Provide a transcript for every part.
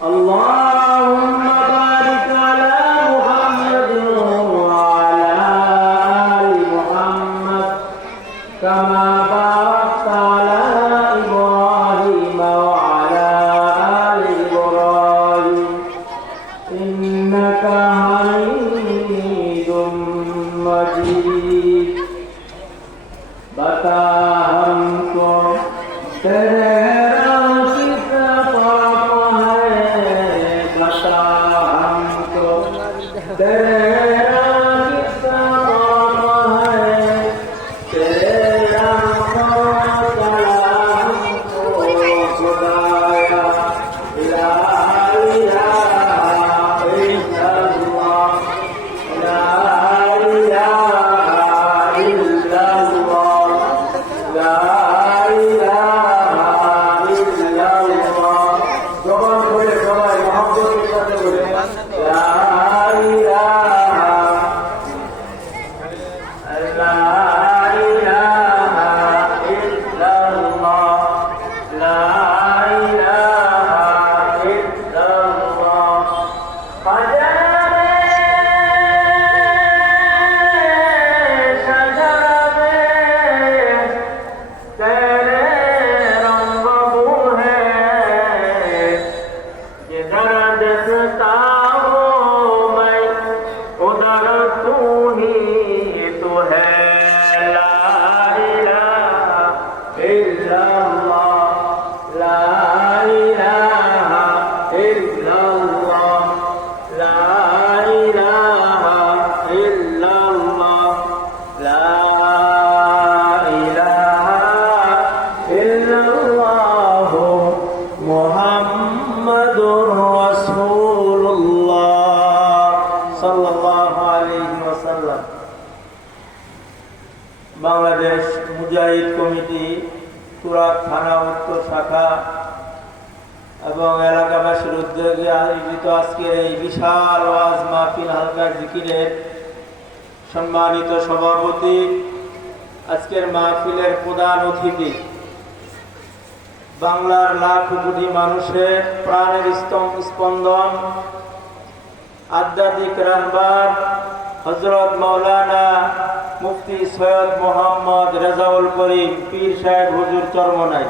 اللهم بارك على محمد وعلى آل محمد كما باركت على إبراهيم وعلى آل إبراهيم إنك حميد مجيد बता हमको तेरे रंग का पाप है बता हमको तेरे रंग का पाप है तेरे रंग को चला हमको खुदाया ला इलाहा इल्लल्लाह ला इलाहा इल्लल्लाह ला ইলাহা ইল্লাল্লাহ জবান খুলে সবাই মহব্বতের সাথে বলে লা ইলাহা ইল্লাল্লাহ লা ইলাহা ইল্লাল্লাহ देखता हूँ मैं उधर तू ही तो है ला इलाहा इल्लल्लाह ला इलाहा इल्लल्लाह ला इलाहा इल्लल्लाह ला इलाहा इल्लल्लाह मुहम्मदुर বাংলাদেশ মুজাহিদ কমিটি তুরাগ থানা উত্তর শাখা এবং এলাকাবাসীর উদ্যোগে আয়োজিত আজকের এই বিশাল ওয়াজ মাহফিল হালকা জিকিরের সম্মানিত সভাপতি, আজকের মাহফিলের প্রধান অতিথি, বাংলার লাখ কোটি মানুষের প্রাণের স্পন্দন, আধ্যাত্মিক রাহবার হযরত মাওলানা মুফতি সৈয়দ মোহাম্মদ রেজাউল করিম পীর সাহেব হুজুর চরমনাই।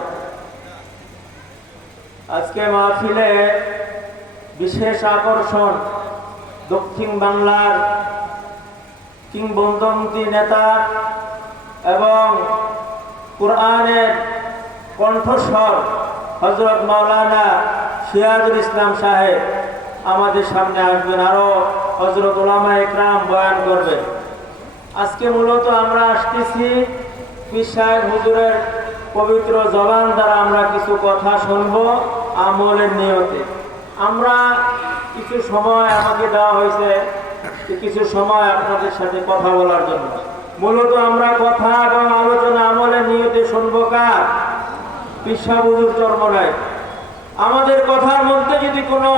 আজকে মাহফিলে বিশেষ আকর্ষণ দক্ষিণ বাংলার কিংবদন্তি নেতা এবং কুরআনের কণ্ঠস্বর হযরত মাওলানা সিরাজুল ইসলাম সাহেব আমাদের সামনে আসবেন, আরো হযরত উলামায়ে ইকরাম বয়ান করবেন। আজকে মূলত আমরা আসতেছি পীর সাহেব হুজুরের পবিত্র জবান দ্বারা আমরা কিছু কথা শুনব আমলের নিয়তে। আমরা কিছু সময় আমাকে দেওয়া হয়েছে, কিছু সময় আপনাদের সাথে কথা বলার জন্য। মূলত আমরা কথা এবং আলোচনা আমলের নিয়তে শুনব কার? পীর সাহেব হুজুর চরমনাই। আমাদের কথার মধ্যে যদি কোনো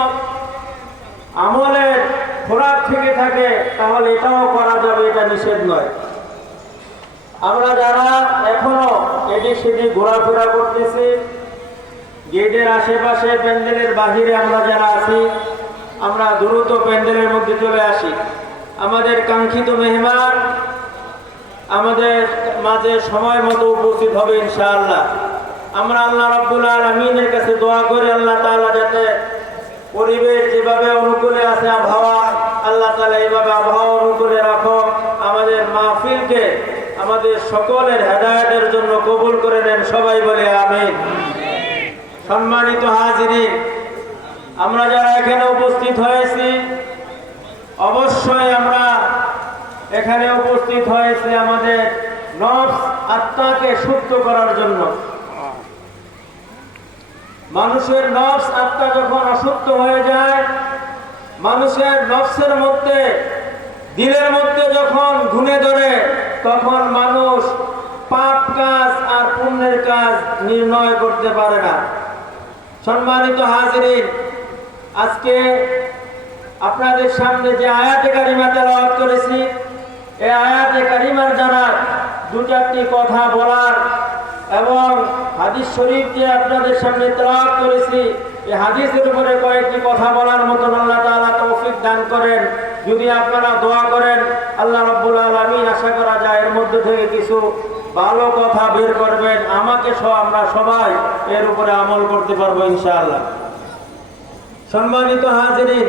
আমলের খোরাক থেকে থাকে তাহলে এটাও করা যাবে, এটা নিষেধ নয়। আমরা যারা এখনো এদিক সেদিক ঘোরাফেরা করতেছি, গেটের আশেপাশে প্যান্ডেলের বাহিরে আমরা যারা আছি, আমরা দ্রুত প্যান্ডেলের মধ্যে চলে আসি। আমাদের কাঙ্ক্ষিত মেহমান আমাদের মাঝে সময় মতো উপস্থিত হবে ইনশাআল্লাহ। আমরা আল্লাহ রাব্বুল আলামিনের কাছে দোয়া করি আল্লাহ তাআলা যাতে পরিবেশ যেভাবে অনুকূলে আছে আবহাওয়া, আল্লাহ তাআলা এইভাবে আবহাওয়া অনুকূলে রাখো। আমাদের মাহফিলকে আমাদের সকলের হেদায়েতের জন্য কবুল করে নেন, সবাই বলে আমিন। সম্মানিত হাজিরিন, আমরা যারা এখানে উপস্থিত হয়েছি, অবশ্যই আমরা এখানে উপস্থিত হয়েছি আমাদের নফস আত্মাকে শুদ্ধ করার জন্য। মানুষের নফস আত্মা যখন অশুদ্ধ হয়ে যায়, মানুষের নফসের মধ্যে দিলের মধ্যে যখন ঘুণে ধরে, তখন মানুষ পাপ কাজ আর পুণ্যের কাজ নির্ণয় করতে পারে না। সম্মানিত হাজিরিন, আজকে আপনাদের সামনে যে আয়াতে কারিমা তেলাওয়াত করেছি, এই আয়াতে কারিমার দ্বারা দু চারটি কথা বলার এবং হাদিস শরীফ যে আপনাদের সামনে তেলাওয়াত করেছি, এই হাদিসের উপরে কয়েকটি কথা বলার মতন আল্লাহ তাআলা তৌফিক দান করেন। যদি আপনারা দোয়া করেন, আল্লাহ রাব্বুল আলামিন আশা করা যায় এর মধ্যে থেকে কিছু ভালো কথা বের করবেন, আমাকে সহ আমরা সবাই এর উপরে আমল করতে পারবো ইনশাআল্লাহ। সম্মানিত হাজিরিন,